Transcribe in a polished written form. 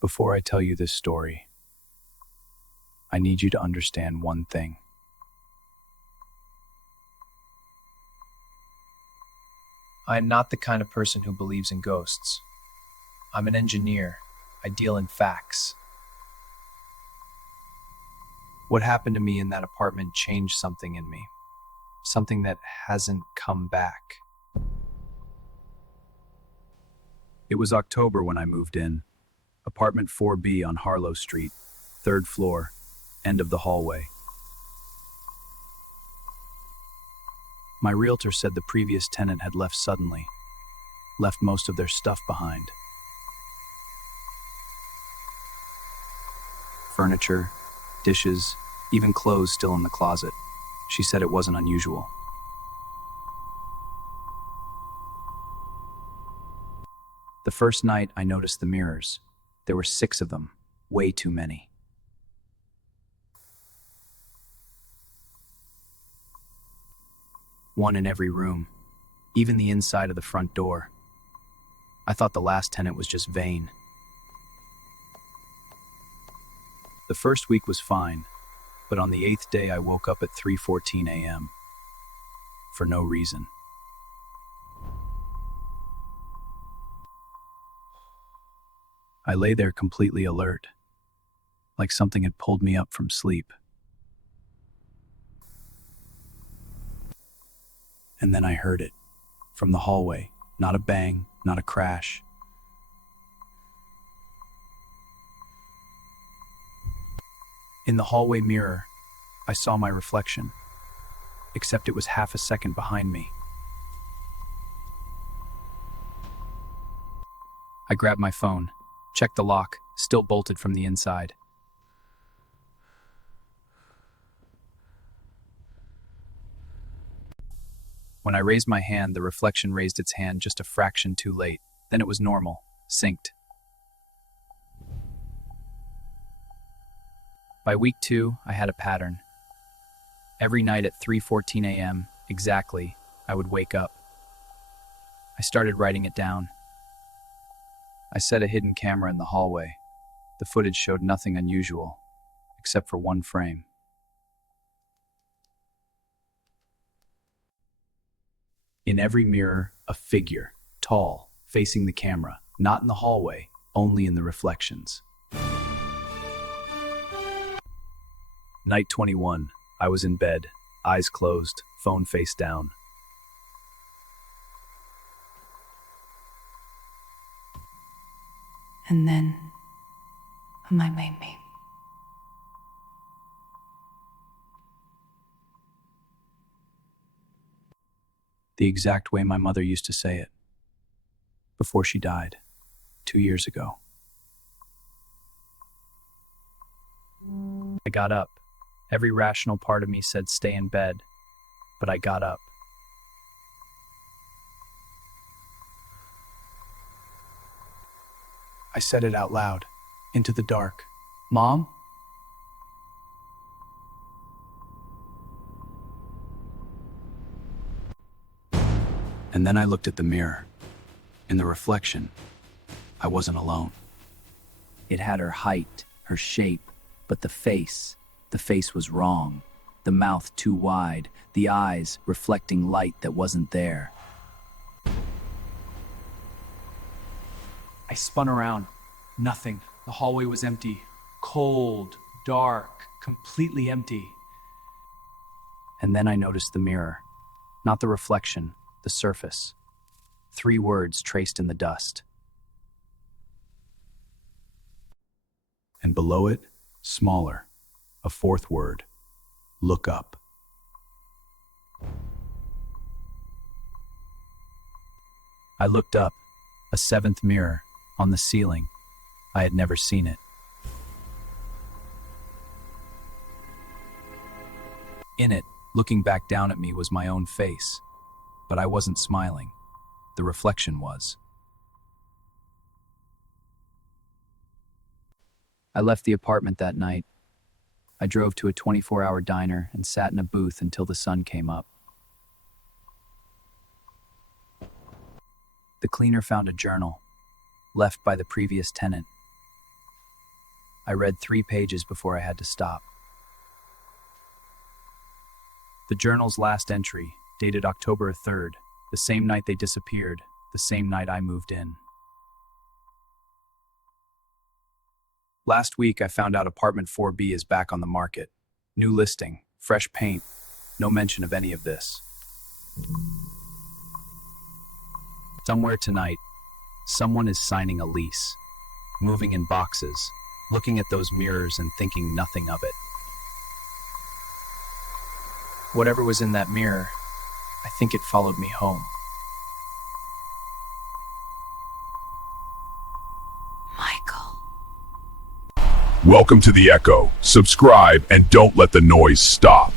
Before I tell you this story, I need you to understand one thing. I am not the kind of person who believes in ghosts. I'm an engineer. I deal in facts. What happened to me in that apartment changed something in me. Something that hasn't come back. It was October when I moved in. Apartment 4B on Harlow Street, third floor, end of the hallway. My realtor said the previous tenant had left suddenly, left most of their stuff behind. Furniture, dishes, even clothes still in the closet. She said it wasn't unusual. The first night I noticed the mirrors. There were 6 of them, way too many. One in every room, even the inside of the front door. I thought the last tenant was just vain. The first week was fine, but on the 8th day I woke up at 3:14 a.m. for no reason. I lay there completely alert, like something had pulled me up from sleep. And then I heard it, from the hallway. Not a bang, not a crash. In the hallway mirror, I saw my reflection, except it was half a second behind me. I grabbed my phone, checked the lock, still bolted from the inside. When I raised my hand, the reflection raised its hand just a fraction too late. Then it was normal, synced. By week 2, I had a pattern. Every night at 3:14 a.m., exactly, I would wake up. I started writing it down. I set a hidden camera in the hallway. The footage showed nothing unusual, except for one frame. In every mirror, a figure, tall, facing the camera, not in the hallway, only in the reflections. Night 21, I was in bed, eyes closed, phone face down. And then a mind made me. The exact way my mother used to say it, before she died, 2 years ago. I got up. Every rational part of me said stay in bed, but I got up. I said it out loud, into the dark. Mom? And then I looked at the mirror. In the reflection, I wasn't alone. It had her height, her shape, but the face was wrong. The mouth too wide, the eyes reflecting light that wasn't there. I spun around. Nothing. The hallway was empty. Cold, dark, completely empty. And then I noticed the mirror. Not the reflection, the surface. 3 words traced in the dust. And below it, smaller, a 4th word. Look up. I looked up, a 7th mirror, on the ceiling. I had never seen it. In it, looking back down at me, was my own face. But I wasn't smiling. The reflection was. I left the apartment that night. I drove to a 24-hour diner and sat in a booth until the sun came up. The cleaner found a journal, left by the previous tenant. I read 3 pages before I had to stop. The journal's last entry, dated October 3rd, the same night they disappeared, the same night I moved in. Last week, I found out apartment 4B is back on the market. New listing, fresh paint, no mention of any of this. Somewhere tonight, someone is signing a lease, moving in boxes, looking at those mirrors and thinking nothing of it. Whatever was in that mirror, I think it followed me home. Michael. Welcome to the Echo. Subscribe and don't let the noise stop.